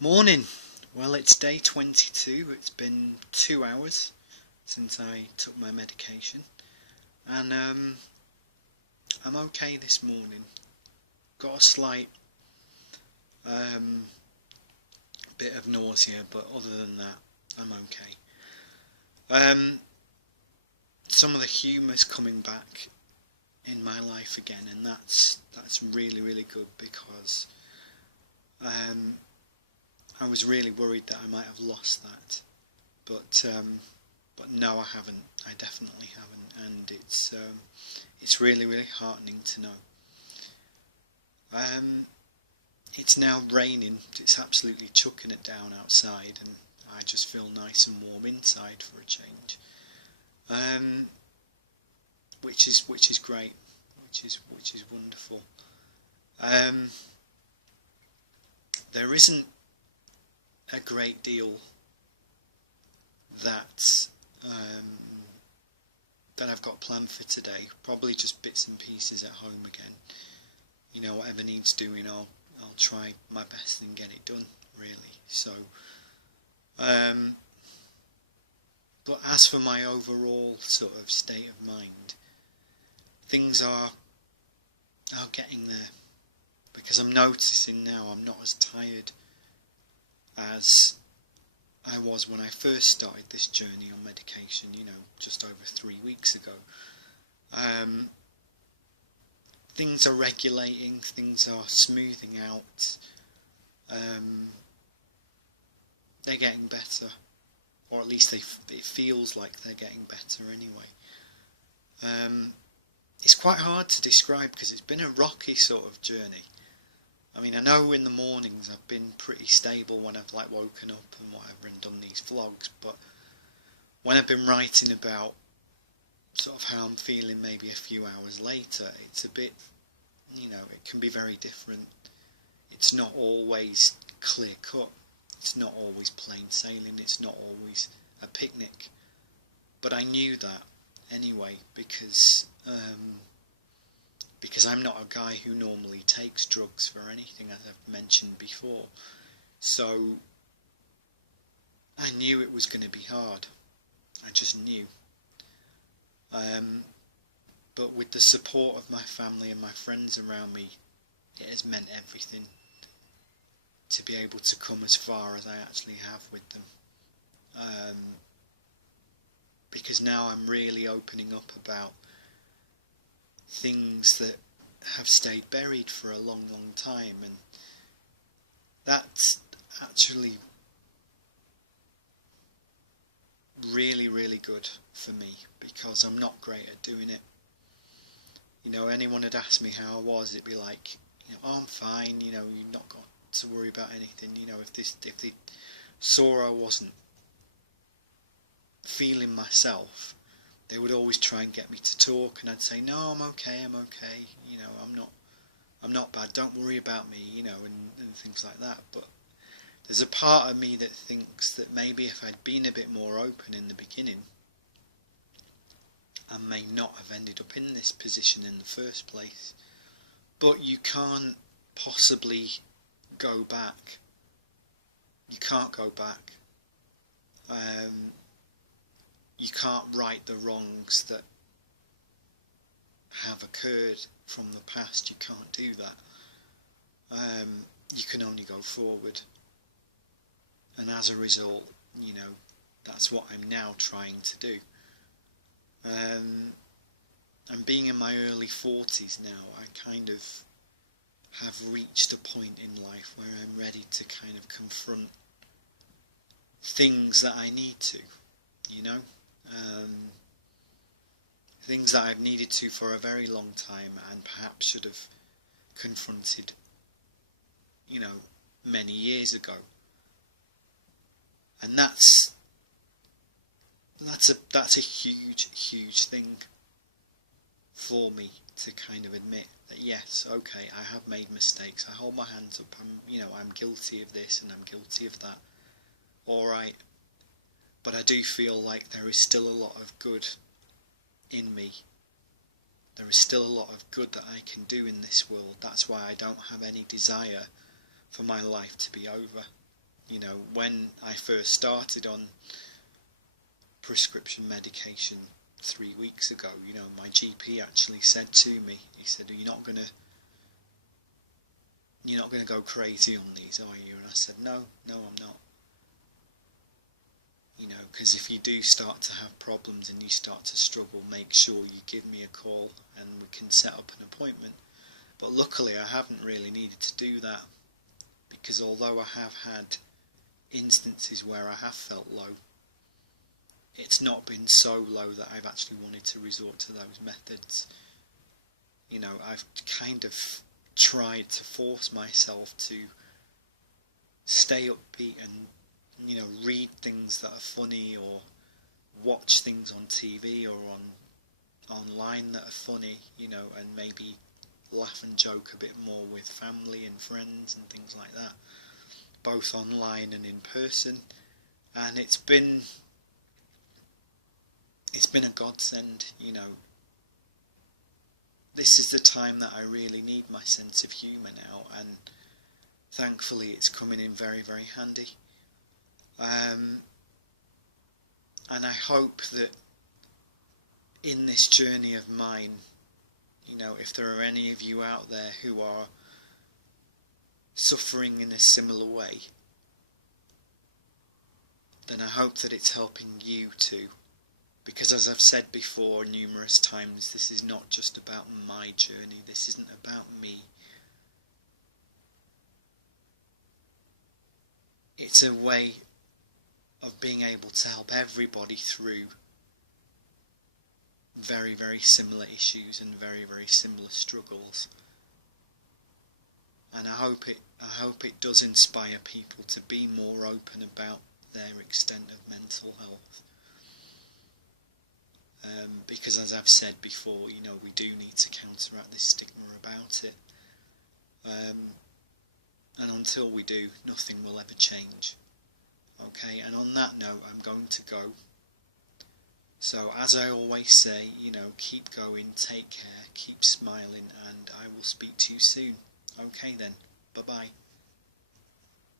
Morning. Well, it's day 22. It's been 2 hours since I took my medication, and I'm okay this morning. Got a slight um, bit of nausea, but other than that, I'm okay. Um, some of the humour's coming back in my life again, and that's really really good because um, I was really worried that I might have lost that, but no, I haven't. I definitely haven't, and it's really really heartening to know. Um, it's now raining. It's absolutely chucking it down outside, and I just feel nice and warm inside for a change. Um, which is great, which is wonderful. Um, there isn't a great deal that um, that I've got planned for today. Probably just bits and pieces at home again. Whatever needs doing, I'll try my best and get it done. Really. So, um, but as for my overall sort of state of mind, things are getting there because I'm noticing now I'm not as tired as I was when I first started this journey on medication. Just over 3 weeks ago. Um, things are regulating, things are smoothing out, um, they're getting better, or at least it feels like they're getting better anyway. Um, it's quite hard to describe because it's been a rocky sort of journey. I mean, I know in the mornings I've been pretty stable when I've woken up and whatever and done these vlogs, but when I've been writing about sort of how I'm feeling maybe a few hours later, it's a bit, it can be very different. It's not always clear cut. It's not always plain sailing. It's not always a picnic. But I knew that anyway because I'm not a guy who normally takes drugs for anything, as I've mentioned before. So I knew it was going to be hard. I just knew. Um, but with the support of my family and my friends around me, it has meant everything to be able to come as far as I actually have with them. Um, because now I'm really opening up about things that have stayed buried for a long, long time, and that's actually really, really good for me because I'm not great at doing it. Anyone had asked me how I was, it'd be like, oh, I'm fine. You've not got to worry about anything. If they saw I wasn't feeling myself, they would always try and get me to talk, and I'd say, no, I'm okay. I'm not bad. Don't worry about me. And things like that. But there's a part of me that thinks that maybe if I'd been a bit more open in the beginning, I may not have ended up in this position in the first place. But you can't possibly go back. You can't go back. You can't right the wrongs that have occurred from the past. You can't do that. You can only go forward. And as a result, that's what I'm now trying to do. And being in my early 40s now, I kind of have reached a point in life where I'm ready to kind of confront things that I need to, things that I've needed to for a very long time and perhaps should have confronted, many years ago. And that's a huge thing for me to kind of admit that yes, okay, I have made mistakes. I hold my hands up. I'm guilty of this and I'm guilty of that. All right, but I do feel like there is still a lot of good in me. There is still a lot of good that I can do in this world. That's why I don't have any desire for my life to be over. You know, when I first started on prescription medication 3 weeks ago, you know, my GP actually said to me, he said, you're not gonna go crazy on these, are you? And I said, no, I'm not. You know, because if you do start to have problems and you start to struggle, make sure you give me a call and we can set up an appointment. But luckily I haven't really needed to do that, because although I have had instances where I have felt low, it's not been so low that I've actually wanted to resort to those methods. You know, I've kind of tried to force myself to stay upbeat and, you know, read things that are funny or watch things on TV or online that are funny, you know, and maybe laugh and joke a bit more with family and friends and things like that, both online and in person. And it's been a godsend, you know. This is the time that I really need my sense of humour now, and thankfully it's coming in very, very handy. And I hope that in this journey of mine, you know, if there are any of you out there who are suffering in a similar way, then I hope that it's helping you too. Because as I've said before numerous times, this is not just about my journey, this isn't about me. It's a way of being able to help everybody through very, very similar issues and very, very similar struggles. And I hope it does inspire people to be more open about their extent of mental health. Because as I've said before, you know, we do need to counteract this stigma about it. And until we do, nothing will ever change. Okay, and on that note, I'm going to go. So as I always say, you know, keep going, take care, keep smiling, and I will speak to you soon. Okay then, bye bye.